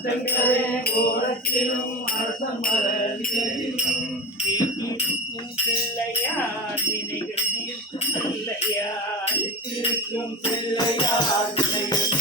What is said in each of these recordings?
மாற்றங்களே கோலத்திலும் அரசமரலிலும் தீர்க்கும் பிள்ளையார். நினைகள் தீர்க்கும் பிள்ளையார் பிள்ளையார் நினைகள்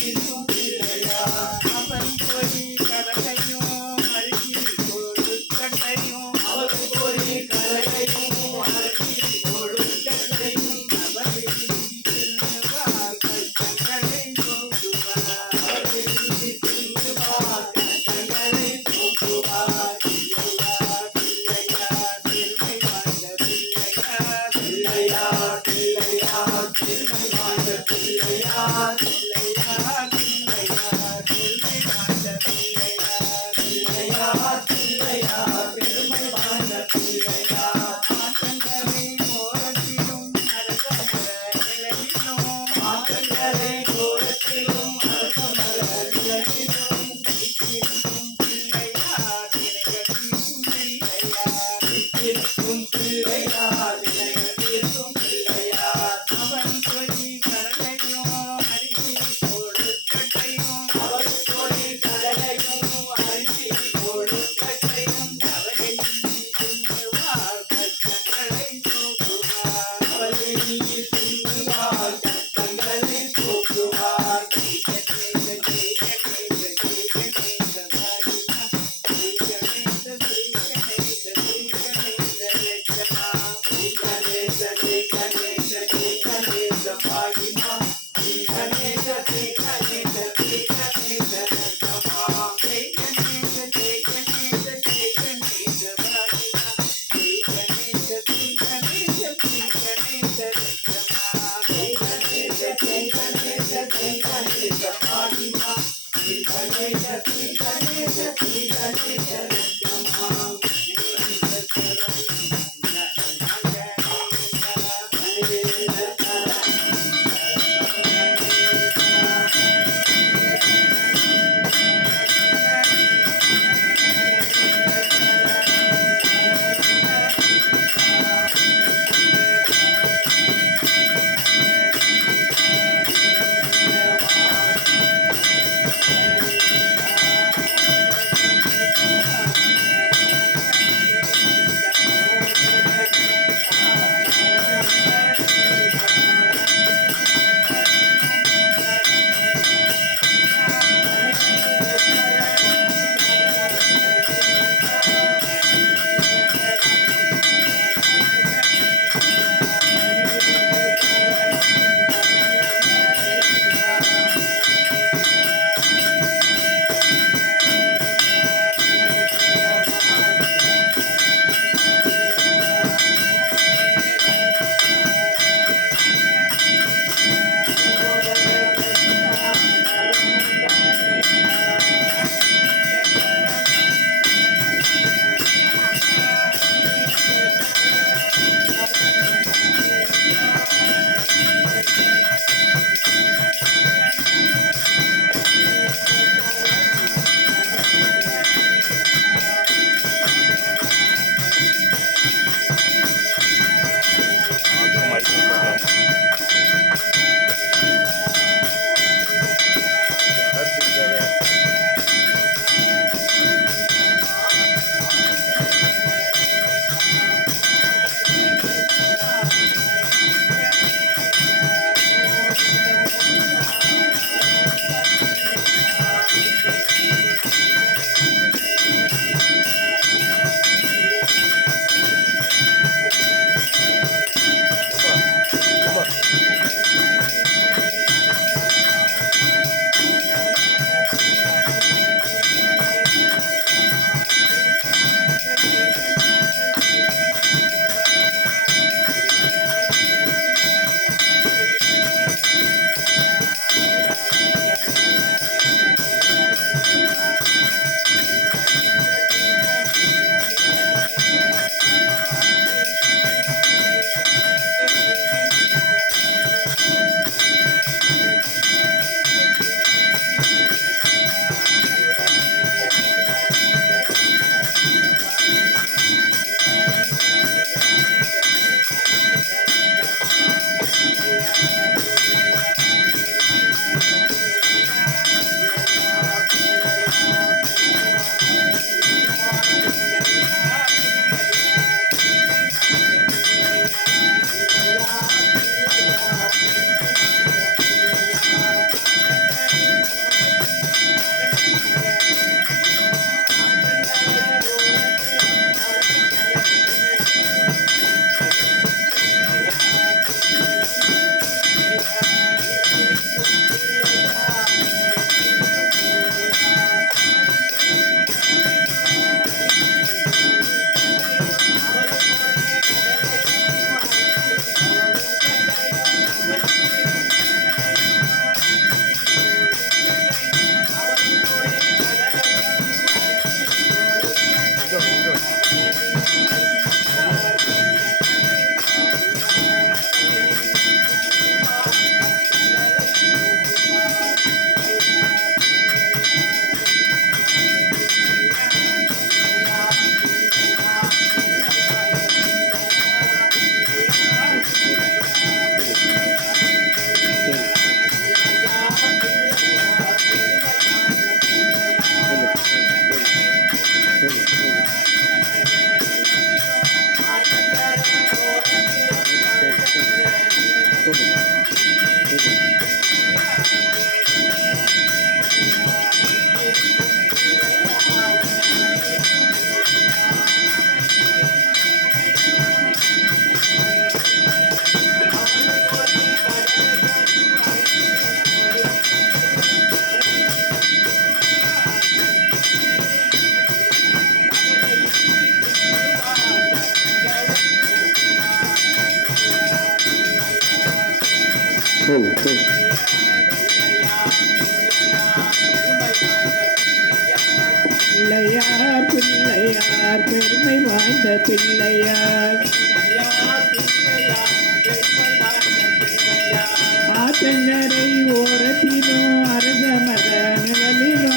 ஆற்றங்கரை ஓரத்திலோ அரச மத நிழலிலோ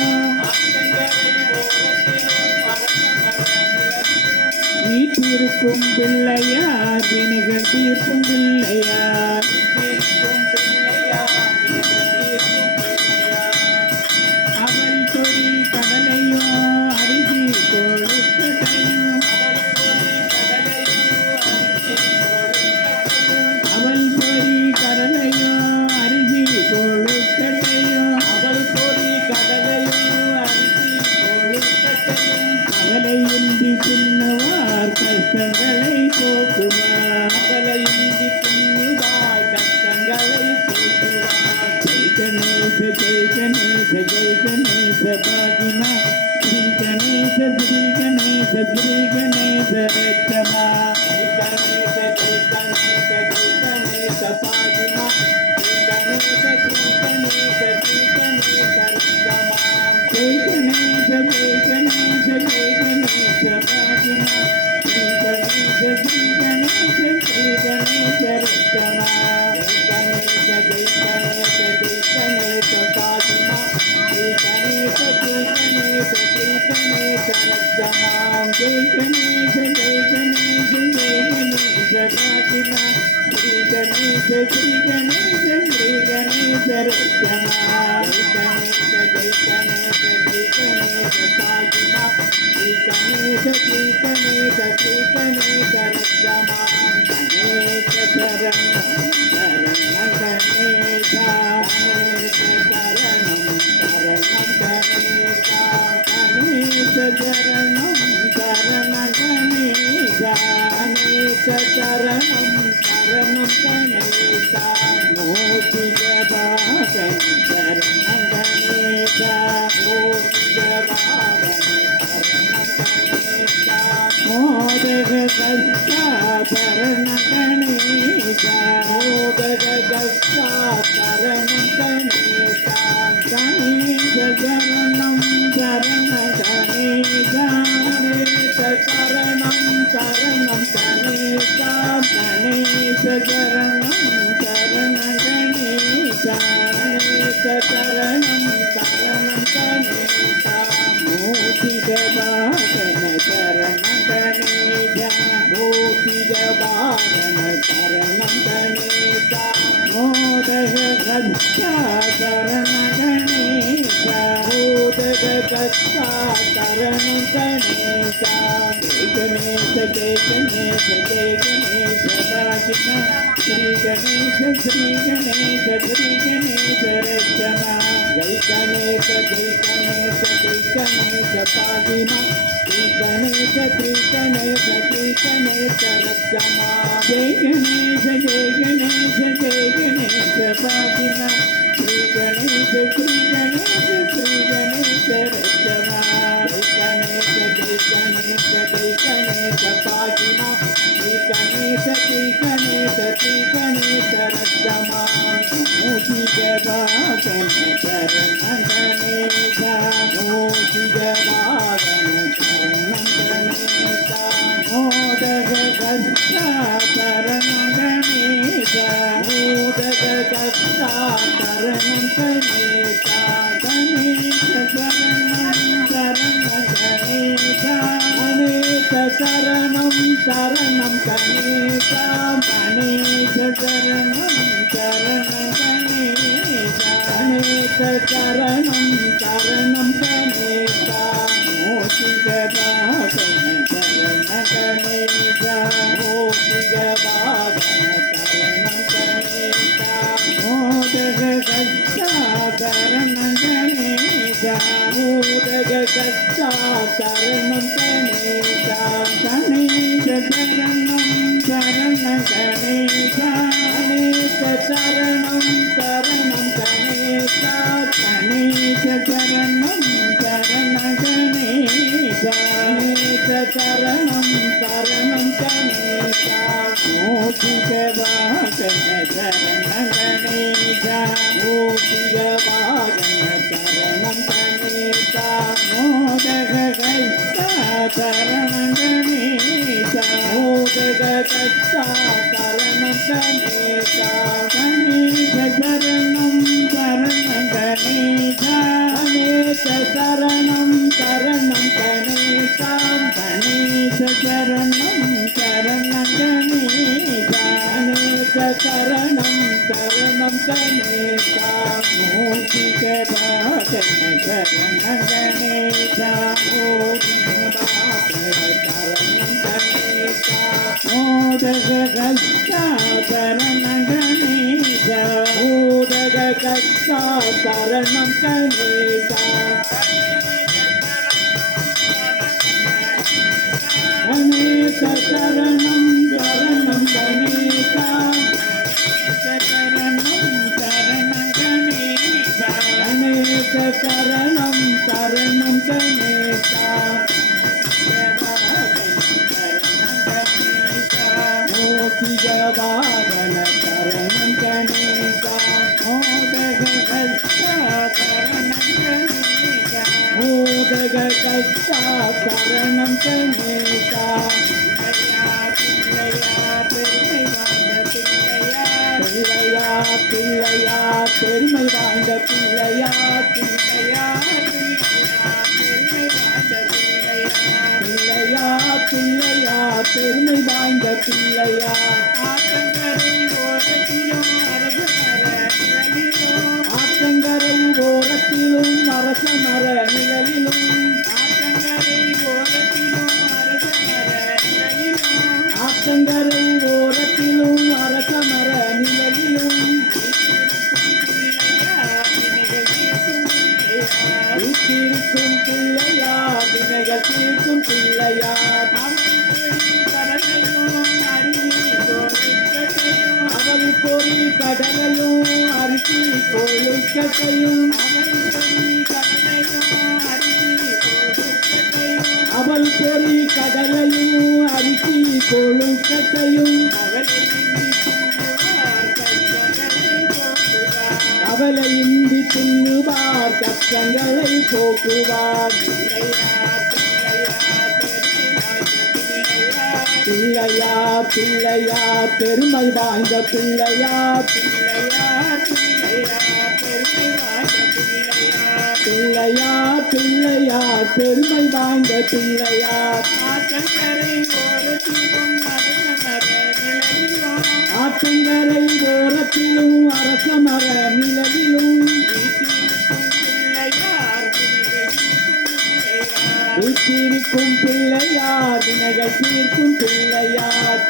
வீட்டிருக்கும் பிள்ளை గణేశ జయ గణేశ బాగిన శ్రీ గణేశ శ్రీ గణేశ శ్రీ గణేశ రక్షమా గణేశ గణాధిన శ్రీ గణేశ శ్రీ గణేశ శ్రీ గణేశ రచనా గణేశ జై గణేశ శ్రీ గణేశ సాధున శ్రీ గణేశ శ్రీ గణేశ శ్రీ గణేశ రచనా గణేశ శరణం శరణం Okay. కృష్ణ శ్రీ గణేశ శ్రీ గణేశ శ్రీ గణేశ రక్షణ జై గణేశ జై గణేశ శ్రీ గణేశ పాదిమ శ్రీ గణేశ శ్రీ గణేశ శ్రీ గణేశ రక్షణ జై గణేశ జై గణేశ జై గణేశ పాదిమ శ్రీ గణేశ శ్రీ గణేశ శ్రీ గణేశ రక్షణ గణేశ జై గణేశ జై గణేశ పాదిమ శ్రీ గణేశ శ్రీ సతి గణేశరక్షమా ముసి గదా కనకరణ गणेश चरणं चरण சரணம் கணேசா மோதக சரணம் சரணம் கணேசா மூஷிக பாகன சரணம் கணேசா மோதக சரணம் சரணம் கணேசா மோகிஜவாகன சரணம் கணேசா மோதக கஷ்டா சரணம் கணேசா மோதக சரணம் கணேசா பிள்ளையா பிள்ளையா பெருமை வாழ்ந்த பிள்ளையா வாய்ந்த அவள் பொறி கடலையும் அரிசி கொழுக்கட்டையும் அவளை இந்தி தின்னுவார் கஷ்டங்களை போக்குவார். பிள்ளையா பிள்ளையா பெருமை வாய்ந்த பிள்ளையா பிள்ளை பிள்ளையா பிள்ளையா பெருமை வாய்ந்த பிள்ளையா. ஆற்றங்கரை ஓரத்திலும் அரச மர நிழலிலும். வீட்டிருக்கும் பிள்ளையார் வினைகள் தீர்க்கும் பிள்ளையார்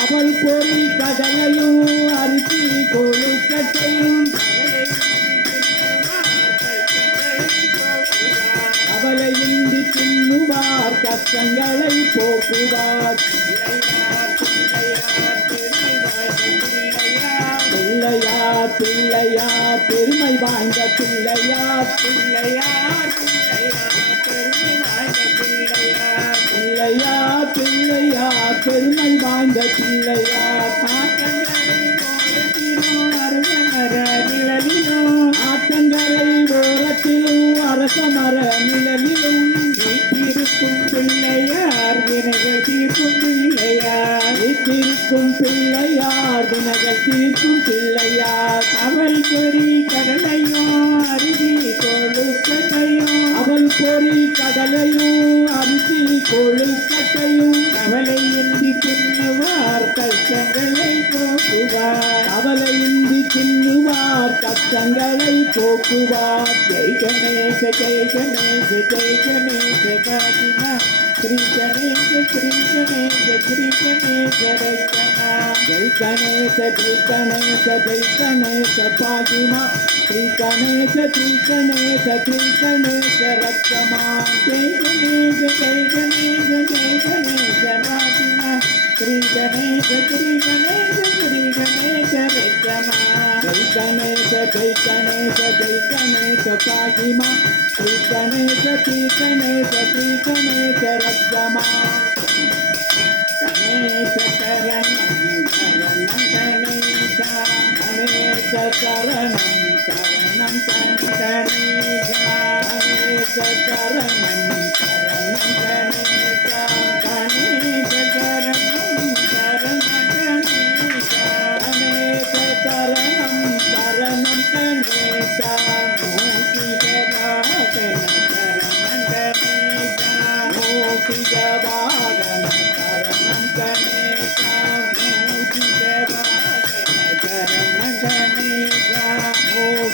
அவள் பொறி கடலையும் அரிசி கொழுக்கட்டையும் அவளை தின்னுவார் கஷ்டங்களை போக்குவார். பிள்ளையார் பிள்ளையார் பெருமை வாய்ந்த பிள்ளையார் பிள்ளையார் பிள்ளையார். பிள்ளையார் வினைகள் தீர்க்கும் பிள்ளையார். தீர்க்கும் பிள்ளையார் வினைகள் தீர்க்கும் பிள்ளையார். அவள் பொறி கடலையும் அருகி கொழுக்கட்டையும். அவள் பொறி கடலையும் அரிசி கொழு தின்னுவார் கஷ்டங்களை போக்குவார் ஜெய் கணேச ஜெய் கணேச ஜெய் கணேச பாகினா ஸ்ரீ கணேச ஸ்ரீ கணேச ஸ்ரீ கணேச ரச்சனா ஜெய் கணேச ஜெய் கணேச ஜெய் கணேச பாகிமா ஸ்ரீ கணேச ஸ்ரீ கணேச ஸ்ரீ கணேச ரட்சமா ஜெய் கணேச ஜெய் கணேச ஜெய் கணேச பாகினா ஸ்ரீ கணேச ஸ்ரீ గణేశ విగ్రమా జై గణేశ జై గణేశ జై గణేశ పాహిమా శ్రీ గణేశ శ్రీ గణేశ శ్రీ గణేశ రక్షమా గణేశ కరణం కరణం గణేశ గణేశ కరణం కరణం గణేశ కరణం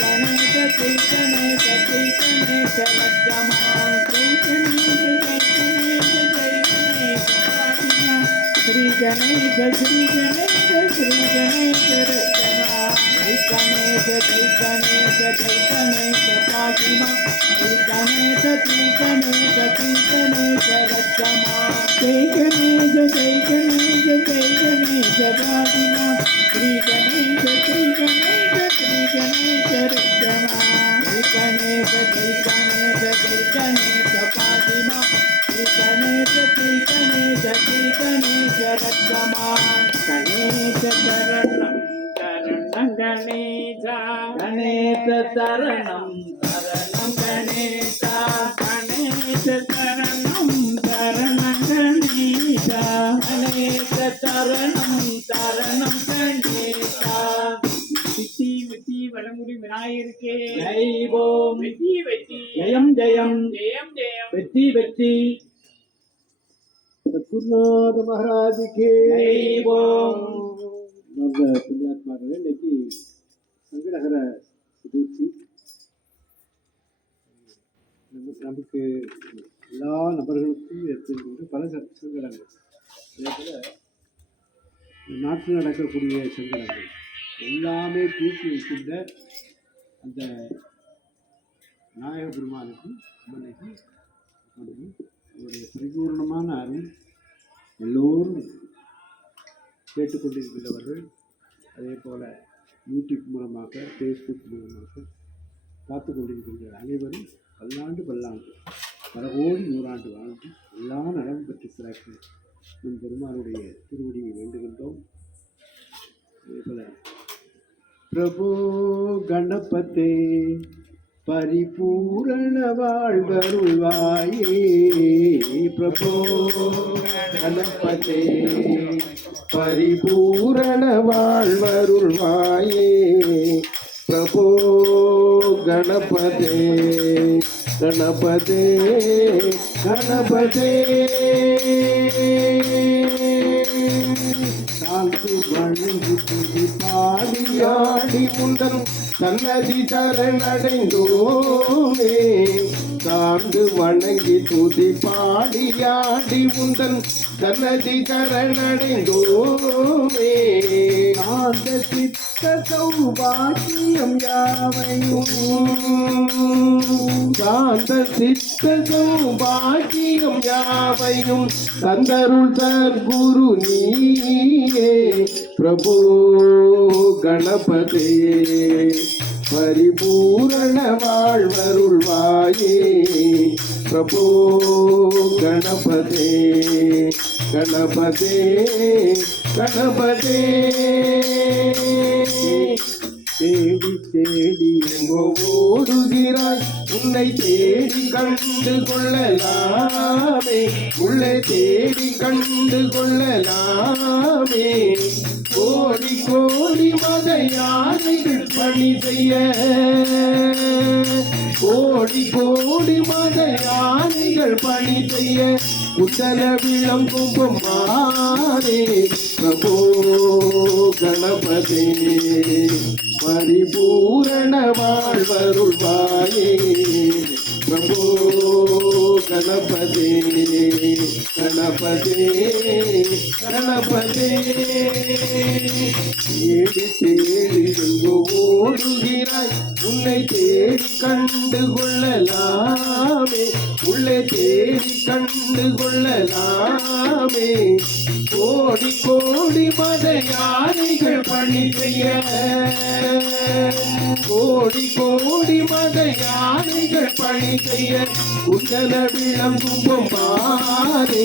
गणेश गणेश गणेश जय गणेश जय गणेश रचना जय गणेश जय गणेश श्री गणेश श्री गणेश श्री गणेश रक्षमा जय गणेश जय गणेश जय गणेश प्रार्थना श्री गणेश श्री गणेश श्री गणेश रचना जय गणेश जय गणेश जय गणेश पाहिमा శ్రీ గణేశ శ్రీ గణేశ శ్రీ గణేశ రుద్రమా శ్రీ గణేశ శ్రీ గణేశ శ్రీ గణేశ పాదిమా శ్రీ గణేశ శ్రీ గణేశ శ్రీ గణేశ రద్రమా గణేశ చరణం చరణం గణేశ గణేశ చరణం చరణం గణేశ గణేశ చరణం చరణ గణేశ గణేశ చరణ விநாயகருக்கே ஜெய்வோம். வெற்றி வெற்றி. ஜெயம் ஜெயம். ஜெயம் ஜெயம். வெற்றி வெற்றி. குருநாத மகாராஜுக்கு. ஜெய்வோம். நல்ல புண்ணியாத்மாக்களே இன்னைக்கு சங்கடகர சதுர்த்தி. நமக்கு எல்லா நபர்களுக்கும் ஏற்படுகின்ற பல சங்கடங்கள். அதே போல நாட்டில் நடக்கக்கூடிய சங்கடங்கள். எல்லாமே தீர்த்து வைக்கின்ற அந்த நாயக பெருமானுக்கும் அம்மனுக்கும் அவருடைய பரிபூர்ணமான அருள் எல்லோரும் கேட்டுக்கொண்டிருக்கின்றவர்கள். அதே போல் யூடியூப் மூலமாக ஃபேஸ்புக் மூலமாக காத்து கொண்டிருக்கின்ற அனைவரும் பல்லாண்டு பல்லாண்டு பல கோடி நூறாண்டு வாழ்ந்து எல்லா நலம் பெற்று சிறக்க நம் பெருமானுடைய திருவடியை வேண்டுகின்றோம். அதே போல் பிரபு கணபதே பரிபூரண வாழ்வருள்வாயே. பிரபோ கணபதே பரிபூரண வாழ்வருள்வாயே. பிரபோ கணபதே கணபதே கணபதே தாழ்த்து வணங்கி துதி பாடியாடி உந்தன் சன்னதி சரணடைந்தோமே. சார்ந்து வணங்கி துதி பாடியாடி உந்தன் சன்னதி சரணடைந்தோமே. சௌபாக்கியம் யாவையும்? சாந்த சித்த சௌபாக்கியம் யாவையும்? தந்தருள் தற்குரு நீயே. பிரபு கணபதே பரிபூரண வாழ்வருள்வாயே பிரபு கணபதே கணபதே கணபதே. தேடி தேடி எங்கோ ஓடுகிறாய். உன்னை தேடி கண்டு கொள்ளலாமே. உள்ளே தேடி கண்டு கொள்ளலாமே. கோடி கோடி மத யானைகள் பணி செய்ய. கோடி கோடி மத யானைகள் பணி செய்ய உத்தர விளங்கும் பொம்மானே பிரபோ கணபதே பரிபூரண வாழ்வருள்வாயே பிரபோ கணபதே. கணபதே கணபதே தேடி தேடி எங்கோ ஓடுகிறாய். உன்னை தேடி கண்டு கொள்ளலாமே உள்ளே தேடி கண்டு கொள்ளலாமே கோடி கோடி மத யானைகள் பணி செய்ய கோடி கோடி மத யானைகள் பணி செய்ய உங்கன விளங்கும் பாரே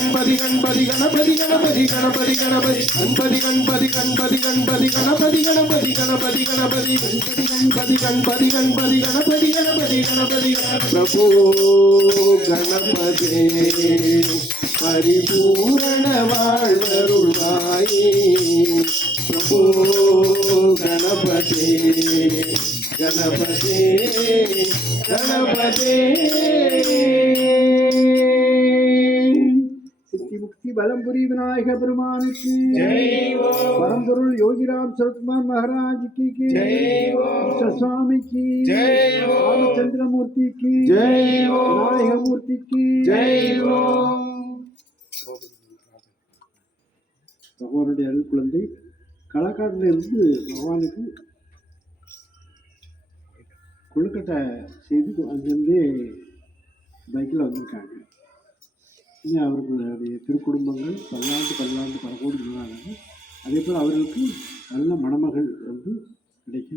கண்பதி கண்பதி கணபதி கணபதி கணபதி கணபதி. கண்பதி கண்பதி கண்பதி கண்பதி கணபதி கணபதி கணபதி கணபதி. கண்பதி கண்பதி கண்பதி கணபதி கணபதி கணபதி பிரபோ கணபதி. பரிபூரண வாழ்வருள்வாயே. பிரபோ கணபதி. கணபதி கணபதி. பலம்புரி விநாயக பெருமானுக்கு. பரம்பொருள் யோகிராம் சரத்குமார் மகாராஜுக்கு. சுவாமிக்கு ராமச்சந்திரமூர்த்திக்கு. விநாயகமூர்த்திக்கு. பகவானுடைய அருள் குழந்தை களக்காட்டில் இருந்து பகவானுக்கு கொழுக்கட்டை செய்து அங்கிருந்தே பைக்கில் வந்திருக்காங்க. இனி அவர்களுடைய திருக்குடும்பங்கள் பல்லாண்டு பல்லாண்டு பல கோடி இருந்தாங்க அதே போல் அவர்களுக்கு நல்ல மணமகள் வந்து கிடைக்க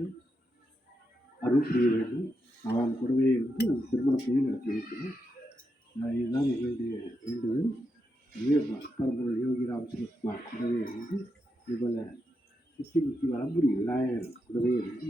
அருள் புரிய வேண்டும். அவன் கூடவே இருந்து அந்த திருமணத்தையும் நடத்தி வைக்கணும் இதுதான் எங்களுடைய வேண்டுதல். பரம்பரை யோகி ராமசுரகுமார் கூடவே இருந்து இதுபோல சித்தி முத்தி வளம்புரி விநாயகர் கூடவே இருந்து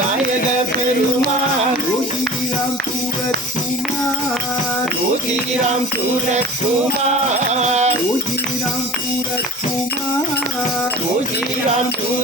விநாயக பெருமான் ஜோதிராம் சூரத்குமார் ஜோதிராம் சூரத்குமார் ஜோதிராம் சூரத்குமார் ஜோதிராம் சூரத்